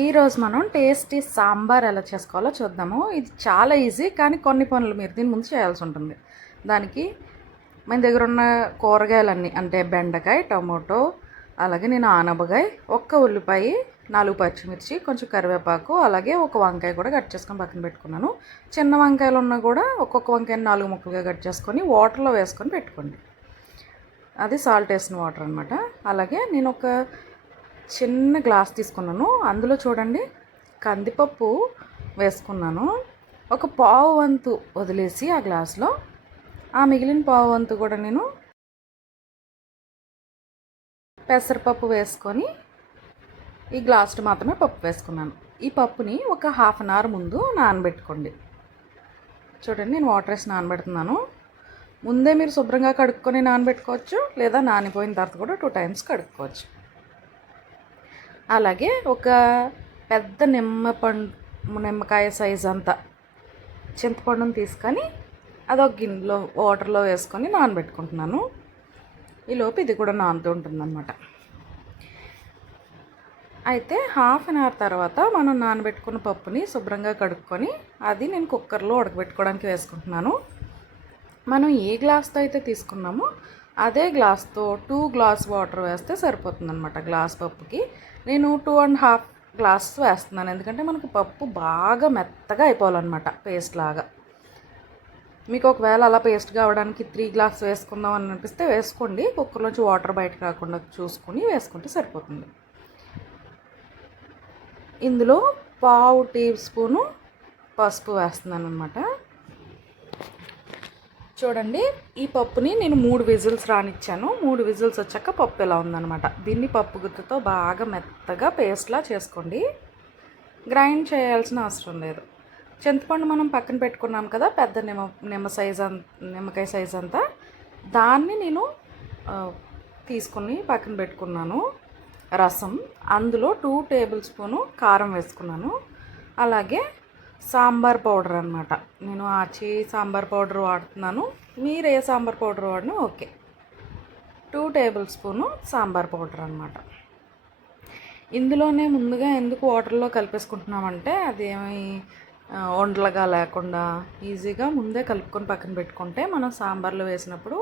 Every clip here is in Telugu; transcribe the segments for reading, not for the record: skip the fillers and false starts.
ఈరోజు మనం టేస్టీ సాంబార్ ఎలా చేసుకోవాలో చూద్దాము. ఇది చాలా ఈజీ, కానీ కొన్ని పనులు మీరు దీని ముందు చేయాల్సి ఉంటుంది. దానికి మన దగ్గర ఉన్న కూరగాయలన్నీ, అంటే బెండకాయ, టమోటో, అలాగే నేను ఆనపకాయ, ఒక్క ఉల్లిపాయ, 4 పచ్చిమిర్చి, కొంచెం కరివేపాకు, అలాగే ఒక వంకాయ కూడా కట్ చేసుకొని పక్కన పెట్టుకున్నాను. చిన్న వంకాయలు ఉన్నా కూడా ఒక్కొక్క వంకాయని 4 ముక్కలుగా కట్ చేసుకొని వాటర్లో వేసుకొని పెట్టుకోండి. అది సాల్ట్ వేసిన వాటర్ అనమాట. అలాగే నేను ఒక చిన్న గ్లాస్ తీసుకున్నాను. అందులో చూడండి, కందిపప్పు వేసుకున్నాను. ఒక పావు వంతు వదిలేసి ఆ గ్లాస్లో ఆ మిగిలిన పావు వంతు కూడా నేను పెసరపప్పు వేసుకొని ఈ గ్లాసులో మాత్రమే పప్పు వేసుకున్నాను. ఈ పప్పుని ఒక హాఫ్ అన్ అవర్ ముందు నానబెట్టుకోండి. చూడండి, నేను వాటర్ వేసి నానబెడుతున్నాను. ముందే మీరు శుభ్రంగా కడుక్కొని నానబెట్టుకోవచ్చు, లేదా నానిపోయిన తర్వాత కూడా 2 టైమ్స్ కడుక్కోవచ్చు. అలాగే ఒక పెద్ద నిమ్మకాయ సైజ్ అంతా చింతపండుని తీసుకొని అదొక గిన్నెలో వాటర్లో వేసుకొని నానబెట్టుకుంటున్నాను. ఈలోపు ఇది కూడా నానుతూ ఉంటుందన్నమాట. అయితే హాఫ్ అన్ అవర్ తర్వాత మనం నానబెట్టుకున్న పప్పుని శుభ్రంగా కడుక్కొని అది నేను కుక్కర్లో ఉడకబెట్టుకోవడానికి వేసుకుంటున్నాను. మనం ఏ గ్లాస్తో అయితే తీసుకున్నామో అదే గ్లాస్తో 2 గ్లాస్ వాటర్ వేస్తే సరిపోతుందన్నమాట. గ్లాస్ పప్పుకి నేను 2.5 గ్లాస్ వేస్తున్నాను, ఎందుకంటే మనకు పప్పు బాగా మెత్తగా అయిపోవాలన్నమాట, పేస్ట్ లాగా. మీకు ఒకవేళ అలా పేస్ట్ కావడానికి 3 గ్లాస్ వేసుకుందాం అని అనిపిస్తే వేసుకోండి. కుక్కర్లోంచి వాటర్ బయటకు రాకుండా చూసుకొని వేసుకుంటే సరిపోతుంది. ఇందులో పావు టీ స్పూను పసుపు వేస్తున్నాను అనమాట. చూడండి, ఈ పప్పుని నేను 3 విజిల్స్ రానిచ్చాను. 3 విజిల్స్ వచ్చాక పప్పు ఇలా ఉందన్నమాట. దీన్ని పప్పు గుత్తుతో బాగా మెత్తగా పేస్ట్లా చేసుకోండి. గ్రైండ్ చేయాల్సిన అవసరం లేదు. చింతపండు మనం పక్కన పెట్టుకున్నాం కదా, పెద్ద నిమ్మకాయ సైజ్ అంతా, దాన్ని నేను తీసుకుని పక్కన పెట్టుకున్నాను. రసం, అందులో 2 టేబుల్ స్పూను కారం వేసుకున్నాను. అలాగే సాంబార్ పౌడర్ అనమాట. నేను ఆచి సాంబార్ పౌడర్ వాడుతున్నాను. మీరు ఏ సాంబార్ పౌడర్ వాడినా okay. 2 table spoon sambar powder అనమాట. ఇందులోనే ముందుగా ఎందుకు వాటర్లో కలిపేసుకుంటున్నామంటే అదేమి ఉండలుగా లేకుండా ఈజీగా ముందే కలుపుకొని పక్కన పెట్టుకుంటే మనం సాంబార్లో వేసినప్పుడు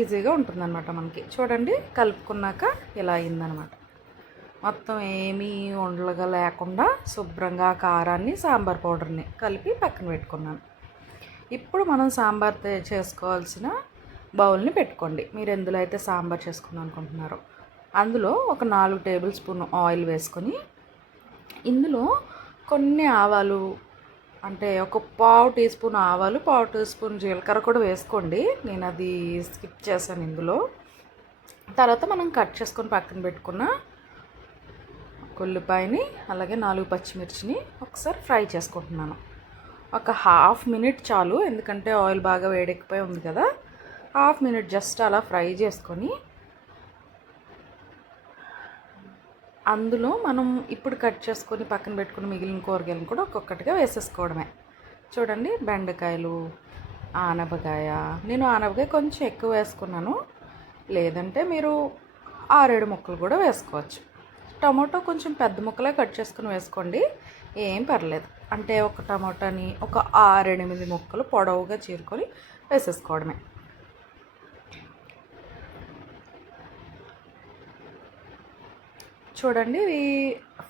ఈజీగా ఉంటుందన్నమాట మనకి. చూడండి, కలుపుకున్నాక ఇలా అయిందనమాట. మొత్తం ఏమీ ఉండలుగా లేకుండా శుభ్రంగా కారాన్ని, సాంబార్ పౌడర్ని కలిపి పక్కన పెట్టుకున్నాను. ఇప్పుడు మనం సాంబార్ చేసుకోవాల్సిన బౌల్ని పెట్టుకోండి. మీరు ఎందులో అయితే సాంబార్ చేసుకుందాం అనుకుంటున్నారో అందులో ఒక 4 టేబుల్ స్పూన్ ఆయిల్ వేసుకొని ఇందులో కొన్ని ఆవాలు, అంటే ఒక పావు టీ స్పూన్ ఆవాలు, పావు టీ స్పూన్ జీలకర్ర కూడా వేసుకోండి. నేను అది స్కిప్ చేశాను ఇందులో. తర్వాత మనం కట్ చేసుకొని పక్కన పెట్టుకున్న ఉల్లిపాయని, అలాగే 4 పచ్చిమిర్చిని ఒకసారి ఫ్రై చేసుకుంటున్నాను. ఒక హాఫ్ మినిట్ చాలు, ఎందుకంటే ఆయిల్ బాగా వేడెక్కిపోయి ఉంది కదా. హాఫ్ మినిట్ జస్ట్ అలా ఫ్రై చేసుకొని అందులో మనం ఇప్పుడు కట్ చేసుకొని పక్కన పెట్టుకుని మిగిలిన కూరగాయలను కూడా ఒక్కొక్కటిగా వేసేసుకోవడమే. చూడండి, బెండకాయలు, ఆనపకాయ, నేను ఆనపకాయ కొంచెం ఎక్కువ వేసుకున్నాను, లేదంటే మీరు 6-7 ముక్కలు కూడా వేసుకోవచ్చు. టమాటో కొంచెం పెద్ద ముక్కలే కట్ చేసుకుని వేసుకోండి, ఏం పర్లేదు. అంటే ఒక టమాటాని ఒక 6-8 ముక్కలు పొడవుగా చీరుకొని వేసేసుకోవడమే. చూడండి, ఇవి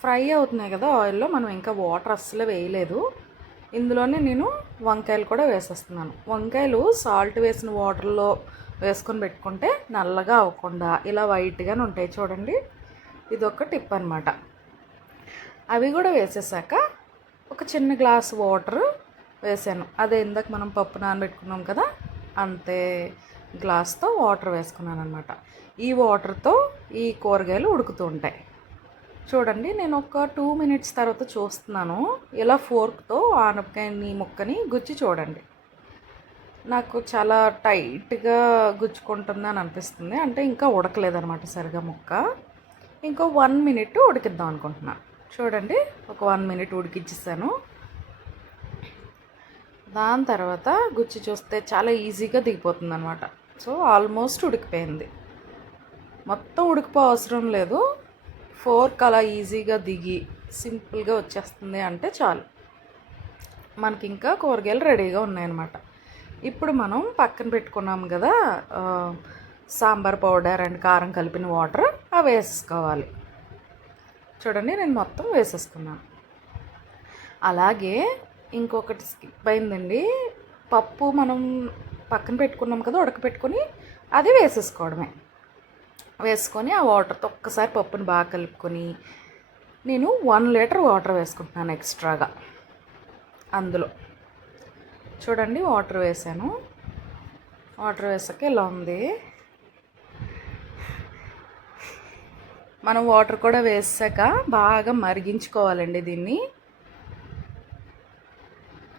ఫ్రై అవుతున్నాయి కదా ఆయిల్లో. మనం ఇంకా వాటర్ అస్సలు వేయలేదు. ఇందులోనే నేను వంకాయలు కూడా వేసేస్తున్నాను. వంకాయలు సాల్ట్ వేసిన వాటర్లో వేసుకొని పెట్టుకుంటే నల్లగా అవ్వకుండా ఇలా వైట్గానే ఉంటాయి. చూడండి, ఇదొక టిప్ అనమాట. అవి కూడా వేసేసాక ఒక చిన్న గ్లాస్ వాటర్ వేసాను. అదే ఇందాక మనం పప్పు నానబెట్టుకున్నాం కదా, అంతే గ్లాస్తో వాటర్ వేసుకున్నాను అనమాట. ఈ వాటర్తో ఈ కూరగాయలు ఉడుకుతూ ఉంటాయి. చూడండి, నేను ఒక 2 మినిట్స్ తర్వాత చూస్తున్నాను. ఇలా ఫోర్క్తో ఆనపకాయని ముక్కని గుచ్చి చూడండి. నాకు చాలా టైట్గా గుచ్చుకుంటుంది అని అనిపిస్తుంది, అంటే ఇంకా ఉడకలేదనమాట సరిగా ముక్క. ఇంకో 1 మినిట్ ఉడికిద్దాం అనుకుంటున్నాను. చూడండి, ఒక 1 మినిట్ ఉడికిచ్చేసాను. దాని తర్వాత గుచ్చి చూస్తే చాలా ఈజీగా దిగిపోతుంది అనమాట. సో ఆల్మోస్ట్ ఉడికిపోయింది. మొత్తం ఉడికిపో అవసరం లేదు, ఫోర్క్ అలా ఈజీగా దిగి సింపుల్గా వచ్చేస్తుంది అంటే చాలు, మనకి ఇంకా కూరగాయలు రెడీగా ఉన్నాయన్నమాట. ఇప్పుడు మనం పక్కన పెట్టుకున్నాం కదా సాంబార్ పౌడర్ అండ్ కారం కలిపిన వాటర్ అవి వేసుకోవాలి. చూడండి నేను మొత్తం వేసేసుకున్నాను. అలాగే ఇంకొకటి స్కిప్ అయిందండి, పప్పు మనం పక్కన పెట్టుకున్నాం కదా ఉడకపెట్టుకొని, అది వేసేసుకోవడమే. వేసుకొని ఆ వాటర్తో ఒక్కసారి పప్పుని బాగా కలుపుకొని నేను 1 లీటర్ వాటర్ వేసుకుంటున్నాను ఎక్స్ట్రాగా. అందులో చూడండి వాటర్ వేసాను. వాటర్ వేసాక ఇలా ఉంది. మనం వాటర్ కూడా వేసాక బాగా మరిగించుకోవాలండి దీన్ని.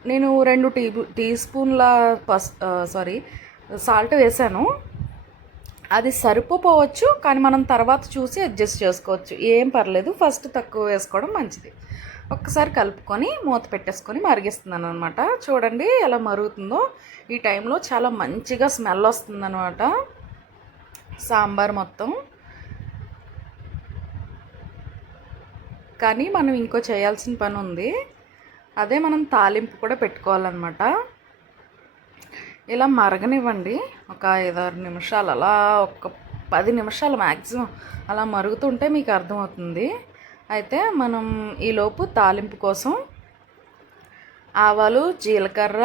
నేను 2 టీ స్పూన్ల సాల్ట్ వేసాను. అది సరిపోవచ్చు, కానీ మనం తర్వాత చూసి అడ్జస్ట్ చేసుకోవచ్చు, ఏం పర్లేదు. ఫస్ట్ తక్కువ వేసుకోవడం మంచిది. ఒక్కసారి కలుపుకొని మూత పెట్టేసుకొని మరిగిస్తున్నాను అనమాట. చూడండి ఎలా మరుగుతుందో. ఈ టైంలో చాలా మంచిగా స్మెల్ వస్తుందన్నమాట సాంబార్ మొత్తం. కానీ మనం ఇంకో చేయాల్సిన పని ఉంది, అదే మనం తాలింపు కూడా పెట్టుకోవాలన్నమాట. ఇలా మరగనివ్వండి ఒక 5-6 నిమిషాలు, అలా ఒక 10 నిమిషాలు మ్యాక్సిమం అలా మరుగుతుంటే మీకు అర్థమవుతుంది. అయితే మనం ఈలోపు తాలింపు కోసం ఆవాలు, జీలకర్ర,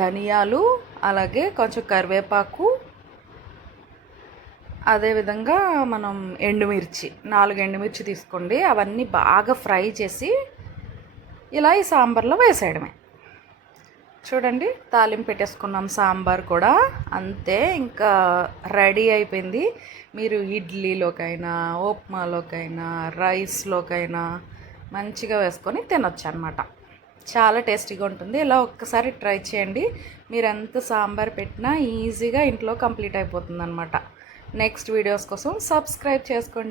ధనియాలు, అలాగే కొంచెం కరివేపాకు, అదేవిధంగా మనం ఎండుమిర్చి 4 ఎండుమిర్చి తీసుకోండి. అవన్నీ బాగా ఫ్రై చేసి ఇలా ఈ సాంబార్లో వేసేయడమే. చూడండి తాలింపు పెట్టేసుకున్నాం. సాంబార్ కూడా అంతే, ఇంకా రెడీ అయిపోయింది. మీరు ఇడ్లీలోకైనా, ఉప్మాలోకైనా, రైస్లోకైనా మంచిగా వేసుకొని తినొచ్చు అనమాట. చాలా టేస్టీగా ఉంటుంది. ఇలా ఒక్కసారి ట్రై చేయండి. మీరు ఎంత సాంబార్ పెట్టినా ఈజీగా ఇంట్లో కంప్లీట్ అయిపోతుంది అనమాట. నెక్స్ట్ వీడియోస్ కోసం సబ్స్క్రైబ్ చేసుకోండి.